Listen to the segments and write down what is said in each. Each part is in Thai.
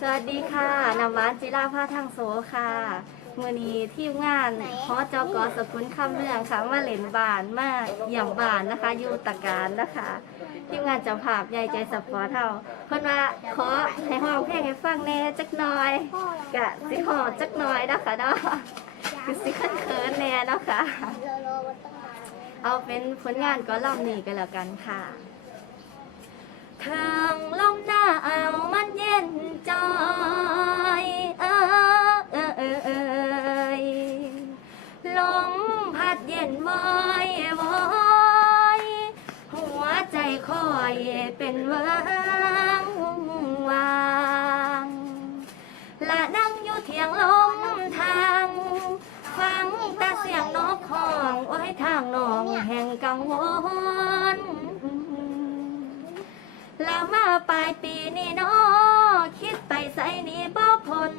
สวัสดีค่ะนำหวานจิราภาทางโสค่ะมือนี้ทีมงานฮอจกสกุลคำเมืองค่ะมาเล่นบานมาเยี่ยมบานนะคะอยู่ตะการนะคะทีมงานเจ้าภาพใหญ่ใจสปอร์ตเฮาเพิ่นว่าขอให้ห้องเพลงให้ฟังแน่จักหน่อยกะสิขอจักหน่อยนะคะเนาะคือสิเขินแน่เนาะค่ะเอาเป็นผลงานก็ลำนี้กันแล้วกันค่ะ อยเป็นวางวางละนั่งอยู่เทียงลมทาง ฟังแต่เสียงนกห้องโอ้ยทางน้องแห่งกังวลแล้วมาปลายปีนี้เนาะคิดไปใส่นี้บ่พ้น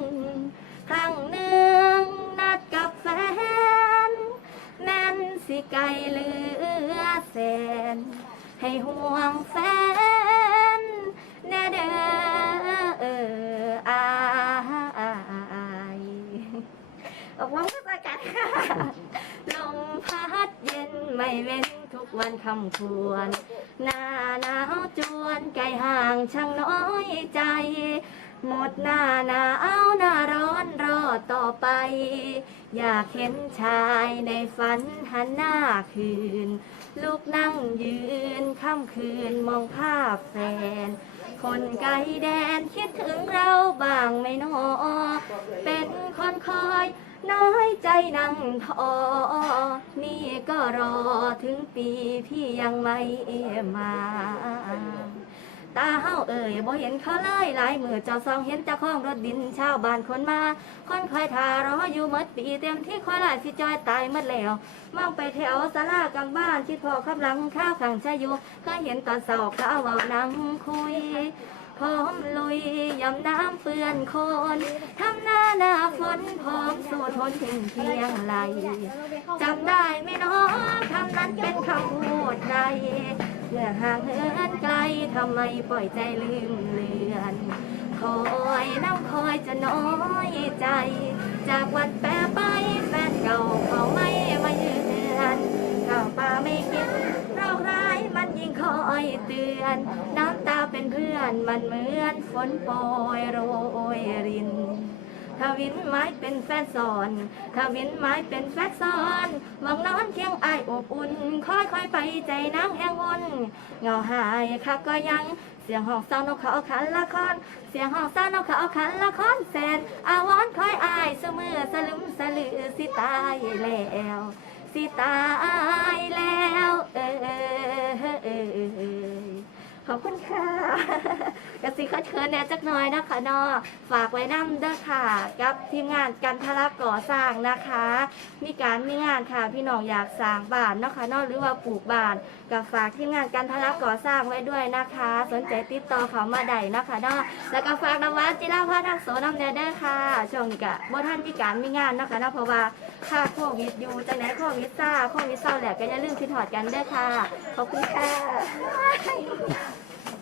ครั้งหนึ่งนัดกับแฟนแม่นสิไกลเหลือแสน ให้ห่วงแฟนแน่เด้อออายออกมาเพื่อกันค่ะลมพัดเย็นไม่เว้นทุกวันคำควร หน้าหนาวจวนไกลห่างช่างน้อยใจ หมดหน้าหนาว ต่อไป อยากเห็นชายในฝันหันหน้าคืน ลูกนั่งยืนค่ำคืนมองภาพแฟน คนไกลแดนคิดถึงเราบ้างไหม่นอ เป็นคนคอยน้อยใจนั่งทอ นี่ก็รอถึงปีพี่ยังไม่มา ตาเฮาเอ่ยบ่เห็นเขาเลยหลายมือเจ้าซองเห็นเจ้าของรถดินชาวบ้านคนมาคนคอยทารออยู่หมดปีเต็มที่คอยหลายสิจอยตายหมดแล้วมองไปแถวศาลากลางบ้านคิดพ่อคำหลังข้าวขังชาอยู่เคยเห็นตอนเสาข้าวเว้านังคุยพร้อมลุยยำน้ำเปื้อนโคนทำหน้าหน้าฝนพร้อมสู้ทนถึงเพียงไหลจำได้ไหมน้องคำนั้นเป็นคำพูดใดเมื่อห่างเหินไกล ทำไมปล่อยใจลืมเลือน คอยน้ำคอยจะน้อยใจ จากวันแปรไปแฟนเก่าเขาไม่มาเยือนข้าวปลาไม่กินโรคร้ายมันยิ่งคอยเตือน น้ำตาเป็นเพื่อนมันเหมือนฝนโปรยโรยริน ถ้าวินไม้เป็นแฟนสอนถ้าวินไม้เป็นแฟนซอนวังนอนเคียงอายอบอุ่น ค่อยค่อยๆไปใจนางแห่งวนเงาหายค่ะก็ยัง เสียงห้องเศร้านกเขาขันละคร เสียงห้องเศร้านกเขาขันละครแสนอาวอนคอยอายเสมอสลึมสลือสิตายแล้ว สิตาย กสิขอเชิญแหน่จักหน่อยนะคะเนาะฝากไว้น้ำเด้อค่ะ กับทีมงานกันทะลักก่อสร้างนะคะ มีการมีงานค่ะพี่น้องอยากสร้างบ้านเนาะค่ะเนาะหรือว่าปลูกบ้านกับฝากทีมงานกันทะลักก่อสร้างไว้ด้วยนะคะ สนใจติดต่อเขามาได้เนาะค่ะเนาะแล้วก็ฝากนวัดจิราภาทักโสน้ำแน่เด้อค่ะช่วงนี้ก็บ่ท่านมีการมีงานเนาะค่ะเนาะเพราะว่าค่าโควิดอยู่จังไหนโควิดซ่าโควิดเศร้าแหละก็อย่าลืมคิดถอดกันเด้อค่ะขอบคุณค่ะ